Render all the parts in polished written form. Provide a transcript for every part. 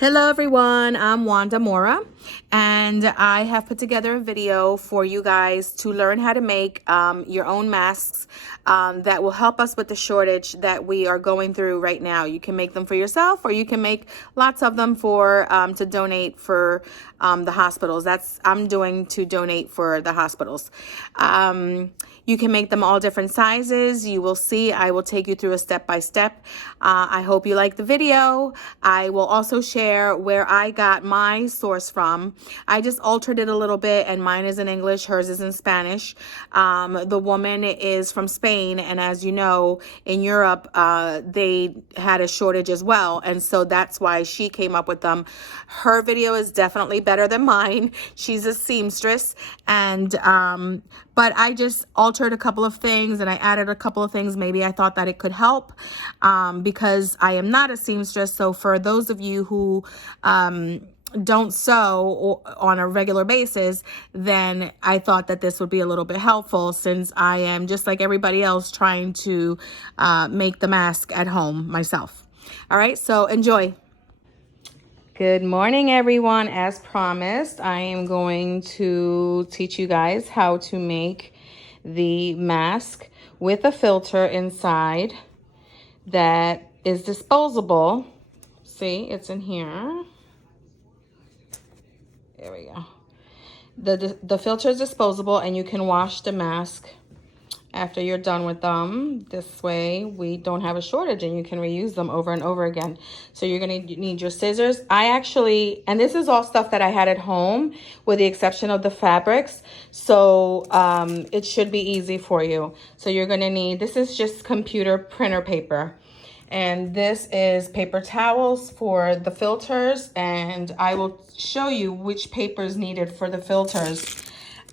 Hello everyone, I'm Wanda Mora, and I have put together a video for you guys to learn how to make your own masks that will help us with the shortage that we are going through right now. You can make them for yourself, or you can make lots of them for to donate for the hospitals. I'm doing to donate for the hospitals. You can make them all different sizes. You will see. I will take you through a step-by-step. I hope you like the video. I will also share where I got my source from. I just altered it a little bit, and mine is in English, hers is in Spanish. The woman is from Spain, and as you know, in Europe, they had a shortage as well, and so that's why she came up with them. Her video is definitely better than mine. She's a seamstress, and but I just altered a couple of things, and I added a couple of things. Maybe I thought that it could help because I am not a seamstress. So for those of you who don't sew on a regular basis, then I thought that this would be a little bit helpful, since I am just like everybody else trying to make the mask at home myself. All right, so enjoy. Good morning, everyone. As promised, I am going to teach you guys how to make the mask with a filter inside that is disposable. See, it's in here. There we go. The filter is disposable, and you can wash the mask after you're done with them. This way we don't have a shortage, and you can reuse them over and over again. So you're gonna need your scissors. And this is all stuff that I had at home with the exception of the fabrics. So it should be easy for you. So you're gonna need, this is just computer printer paper. And this is paper towels for the filters, and I will show you which paper is needed for the filters.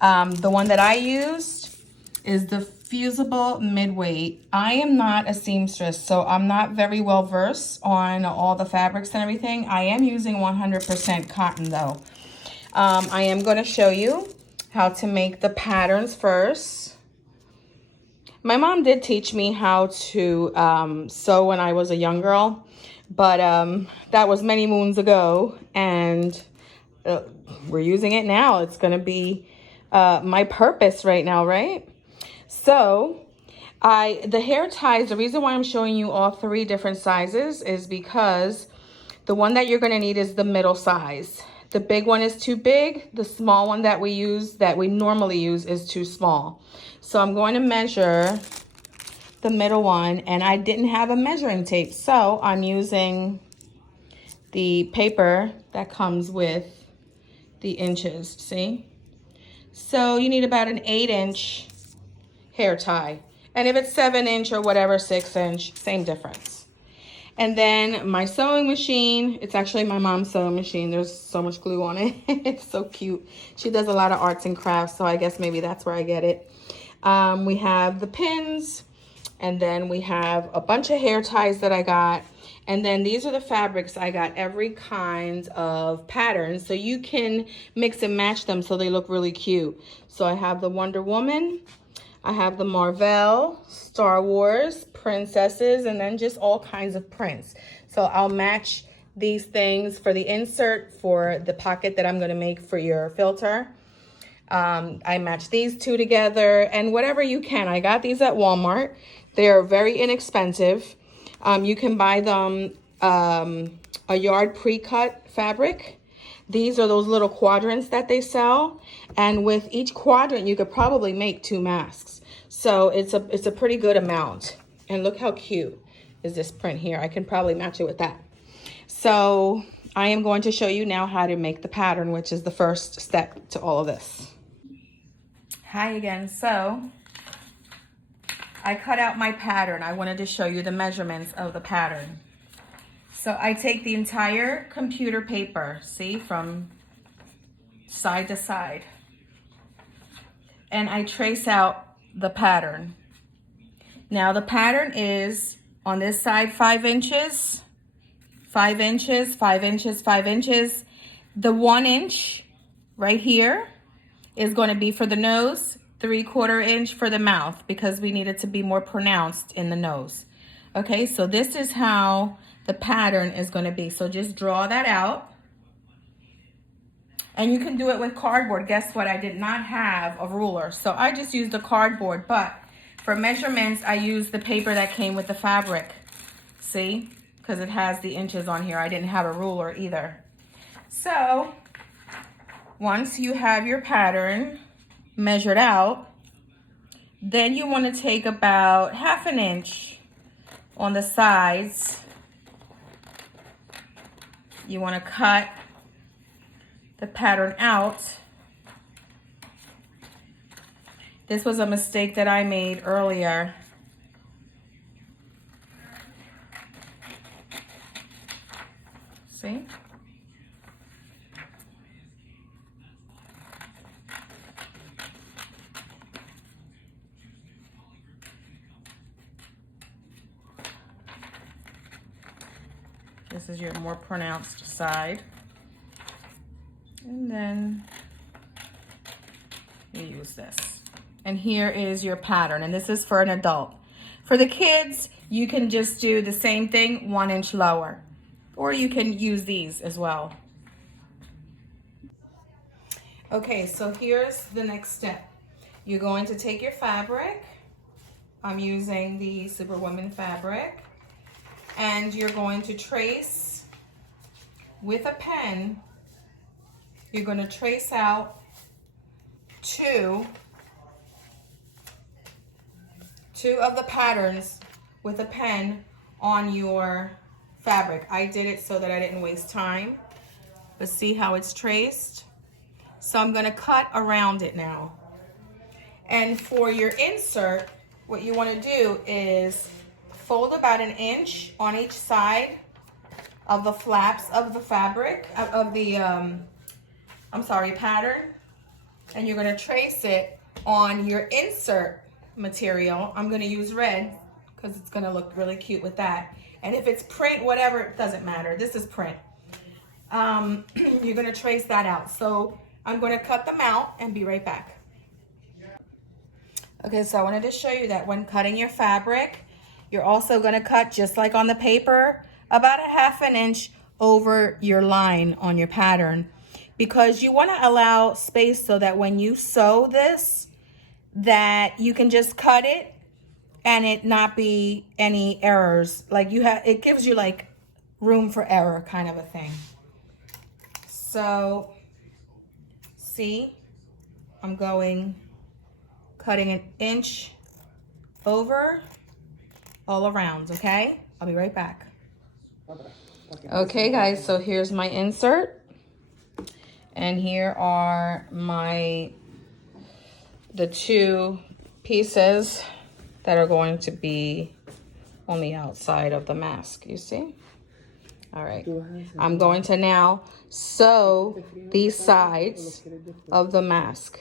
The one that I used is the fusible midweight. I am not a seamstress, so I'm not very well versed on all the fabrics and everything. I am using 100% cotton though. I am going to show you how to make the patterns first. My mom did teach me how to sew when I was a young girl, but that was many moons ago, and we're using it now. It's going to be my purpose right now, right? So the hair ties, the reason why I'm showing you all three different sizes is because the one that you're going to need is the middle size. The big one is too big. The small one that we normally use is too small. So I'm going to measure the middle one, and I didn't have a measuring tape, so I'm using the paper that comes with the inches, see? So you need about an 8-inch hair tie. And if it's 7-inch or whatever, 6-inch, same difference. And then my sewing machine, it's actually my mom's sewing machine. There's so much glue on it. It's so cute. She does a lot of arts and crafts, so I guess maybe that's where I get it. We have the pins, and then we have a bunch of hair ties that I got. And then these are the fabrics. I got every kind of pattern, so you can mix and match them so they look really cute. So I have the Wonder Woman, I have the Marvel, Star Wars, princesses, and then just all kinds of prints. So I'll match these things for the insert for the pocket that I'm going to make for your filter. I match these two together, and whatever you can. I got these at Walmart. They're very inexpensive. You can buy them a yard pre-cut fabric. These are those little quadrants that they sell, and with each quadrant you could probably make 2 masks. So it's a pretty good amount. And look how cute is this print here. I can probably match it with that. So I am going to show you now how to make the pattern, which is the first step to all of this. Hi again. So I cut out my pattern. I wanted to show you the measurements of the pattern. So I take the entire computer paper, see, from side to side, and I trace out the pattern. Now the pattern is on this side 5 inches, 5 inches, 5 inches, 5 inches. The 1 inch right here is going to be for the nose, 3/4 inch for the mouth, because we need it to be more pronounced in the nose. Okay, so this is how the pattern is going to be. So just draw that out. And you can do it with cardboard. Guess what? I did not have a ruler, so I just used a cardboard. But for measurements, I used the paper that came with the fabric. See? Because it has the inches on here. I didn't have a ruler either. So once you have your pattern measured out, then you want to take about 1/2 inch on the sides. You want to cut the pattern out. This was a mistake that I made earlier. See? This is your more pronounced side. And then you use this. And here is your pattern, and this is for an adult. For the kids, you can just do the same thing 1 inch lower, or you can use these as well. Okay, so here's the next step. You're going to take your fabric. I'm using the Superwoman fabric. And you're going to trace with a pen. You're going to trace out two of the patterns with a pen on your fabric. I did it so that I didn't waste time. But see how it's traced? So I'm going to cut around it now. And for your insert, what you want to do is fold about 1 inch on each side of the flaps of the fabric, of the pattern, and you're going to trace it on your insert material. I'm going to use red because it's going to look really cute with that. And if it's print, whatever, it doesn't matter. This is print. You're going to trace that out. So I'm going to cut them out and be right back. Okay, so I wanted to show you that when cutting your fabric, you're also going to cut, just like on the paper, about 1/2 inch over your line on your pattern, because you want to allow space so that when you sew this, that you can just cut it and it not be any errors. Like it gives you like room for error kind of a thing. So see, I'm cutting 1 inch over all around, okay? I'll be right back. Okay guys, so here's my insert. And here are the 2 pieces that are going to be on the outside of the mask, you see? All right, I'm going to now sew these sides of the mask.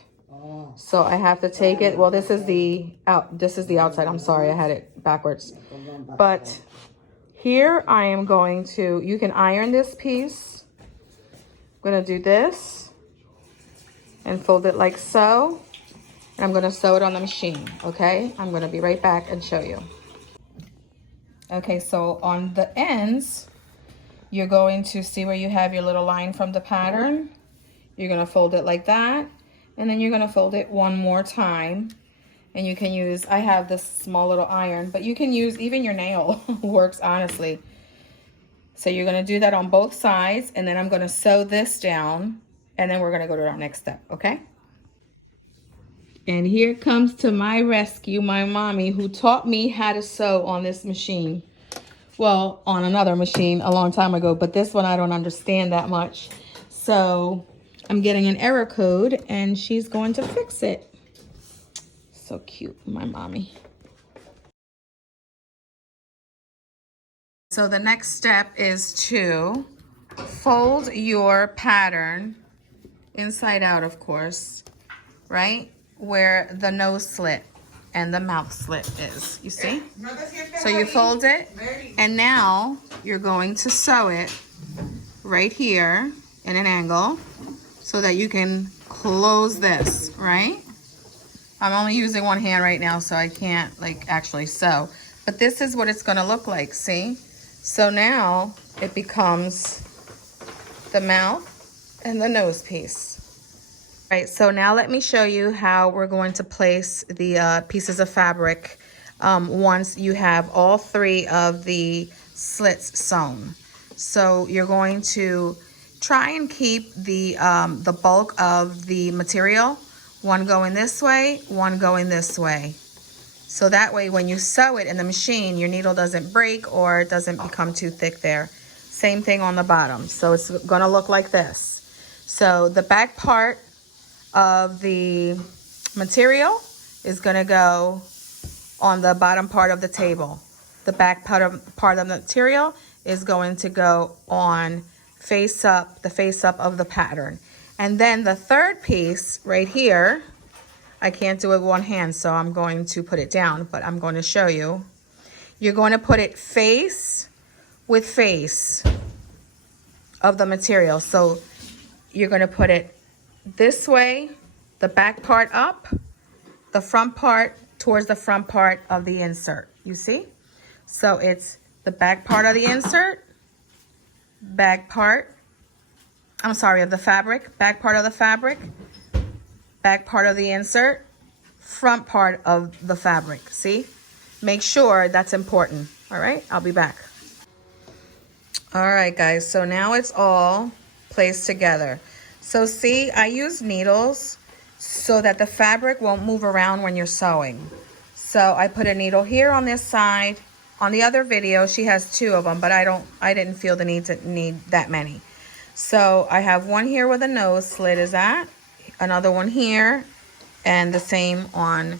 So I have to take it, well, this is the outside. I'm sorry, I had it backwards. But here I am going to, you can iron this piece. I'm going to do this and fold it like so. And I'm going to sew it on the machine, okay? I'm going to be right back and show you. Okay, so on the ends, you're going to see where you have your little line from the pattern. You're going to fold it like that. And then you're going to fold it one more time. And you can use, I have this small little iron, but you can use even your nail works, honestly. So you're going to do that on both sides. And then I'm going to sew this down. And then we're going to go to our next step, okay? And here comes to my rescue my mommy, who taught me how to sew on this machine. Well, on another machine a long time ago, but this one I don't understand that much. So I'm getting an error code and she's going to fix it. So cute, my mommy. So the next step is to fold your pattern inside out, of course, right? Where the nose slit and the mouth slit is, you see? So you fold it, and now you're going to sew it right here in an angle so that you can close this, right? I'm only using one hand right now, so I can't like actually sew. But this is what it's gonna look like, see? So now it becomes the mouth and the nose piece. All right, so now let me show you how we're going to place the pieces of fabric once you have all 3 of the slits sewn. So you're going to try and keep the bulk of the material, one going this way, one going this way. So that way when you sew it in the machine, your needle doesn't break or it doesn't become too thick there. Same thing on the bottom. So it's gonna look like this. So the back part of the material is gonna go on the bottom part of the table. The back part of the material is going to go on the face up of the pattern. And then the third piece right here, I can't do it with one hand, so I'm going to put it down, but I'm going to show you. You're going to put it face with face of the material. So you're going to put it this way, the back part up, the front part towards the front part of the insert. You see? So it's the back part of the insert, back part, of the fabric, back part of the fabric, back part of the insert, front part of the fabric. See? Make sure that's important. All right, I'll be back. All right, guys, so now it's all placed together. So see, I use needles so that the fabric won't move around when you're sewing. So I put a needle here on this side. On the other video, she has 2 of them, but I didn't feel the need that many. So I have one here where the nose slit is at, another one here, and the same on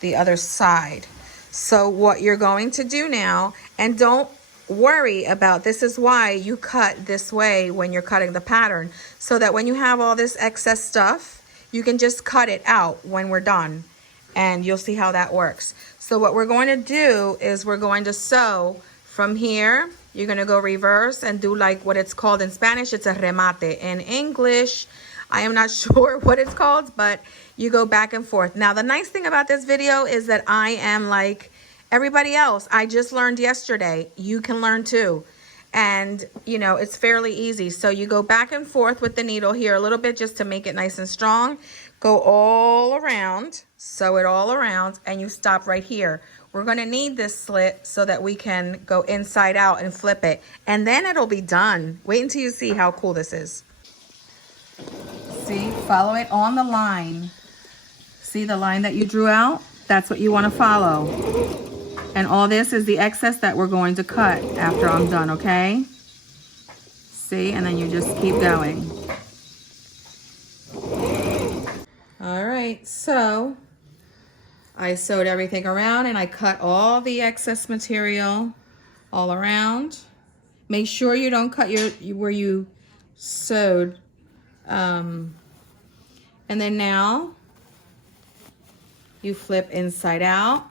the other side. So what you're going to do now, and don't worry about, this is why you cut this way when you're cutting the pattern, so that when you have all this excess stuff, you can just cut it out when we're done, and you'll see how that works. So what we're going to do is we're going to sew from here. You're going to go reverse and do like what it's called in Spanish. It's a remate. In English, I am not sure what it's called, but you go back and forth. Now, the nice thing about this video is that I am like everybody else. I just learned yesterday. You can learn too. And, you know, it's fairly easy. So you go back and forth with the needle here a little bit just to make it nice and strong. Go all around, sew it all around, and you stop right here. We're going to need this slit so that we can go inside out and flip it. And then it'll be done. Wait until you see how cool this is. See, follow it on the line. See the line that you drew out? That's what you want to follow. And all this is the excess that we're going to cut after I'm done, okay? See, and then you just keep going. All right, so I sewed everything around and I cut all the excess material all around. Make sure you don't cut where you sewed. And then now you flip inside out.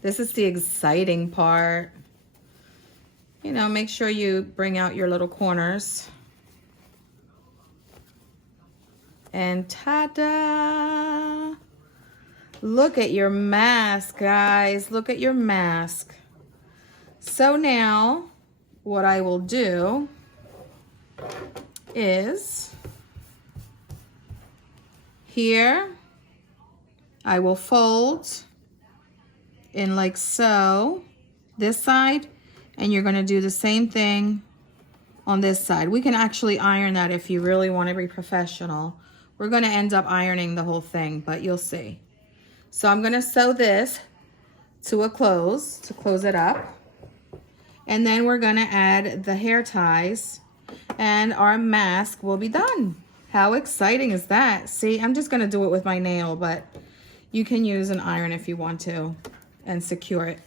This is the exciting part. You know, make sure you bring out your little corners. And ta-da! Look at your mask, guys. Look at your mask. So now, what I will do is here, I will fold in like so, this side, and you're gonna do the same thing on this side. We can actually iron that if you really want to be professional. We're gonna end up ironing the whole thing, but you'll see. So I'm gonna sew this to a close, to close it up. And then we're gonna add the hair ties and our mask will be done. How exciting is that? See, I'm just gonna do it with my nail, but you can use an iron if you want to and secure it.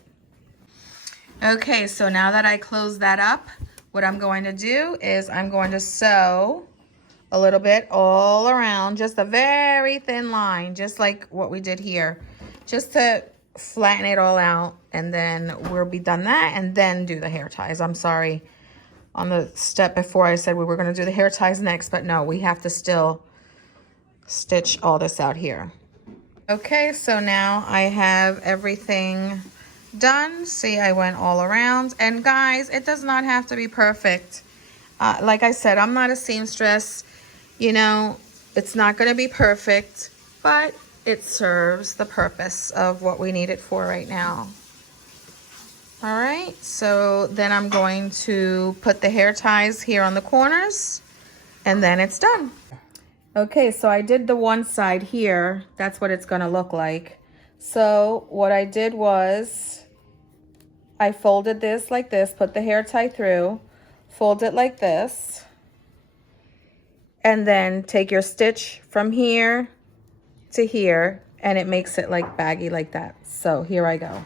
Okay, so now that I close that up, what I'm going to do is I'm going to sew a little bit all around, just a very thin line, just like what we did here, just to flatten it all out, and then we'll be done that and then do the hair ties. I'm sorry, on the step before I said we were going to do the hair ties next, but no, we have to still stitch all this out here. Okay, so now I have everything done. See, I went all around. And guys, it does not have to be perfect. Like I said, I'm not a seamstress. You know, it's not going to be perfect, but it serves the purpose of what we need it for right now. All right, so then I'm going to put the hair ties here on the corners, and then it's done. Okay, so I did the one side here. That's what it's going to look like. So what I did was I folded this like this, put the hair tie through, fold it like this, and then take your stitch from here to here, and it makes it like baggy like that. So here I go.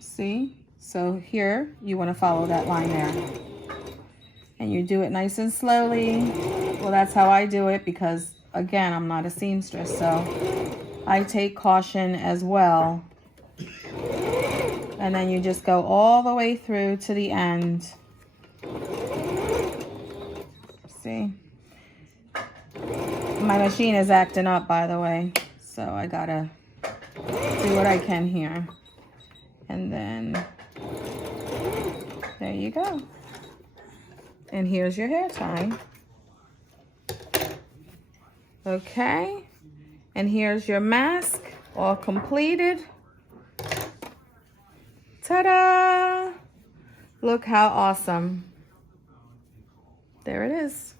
See? So here, you want to follow that line there. And you do it nice and slowly. Well, that's how I do it because, again, I'm not a seamstress, so I take caution as well. And then you just go all the way through to the end. See? My machine is acting up, by the way, so I gotta do what I can here. And then there you go. And here's your hair tie. Okay. And here's your mask all completed. Ta-da! Look how awesome. There it is.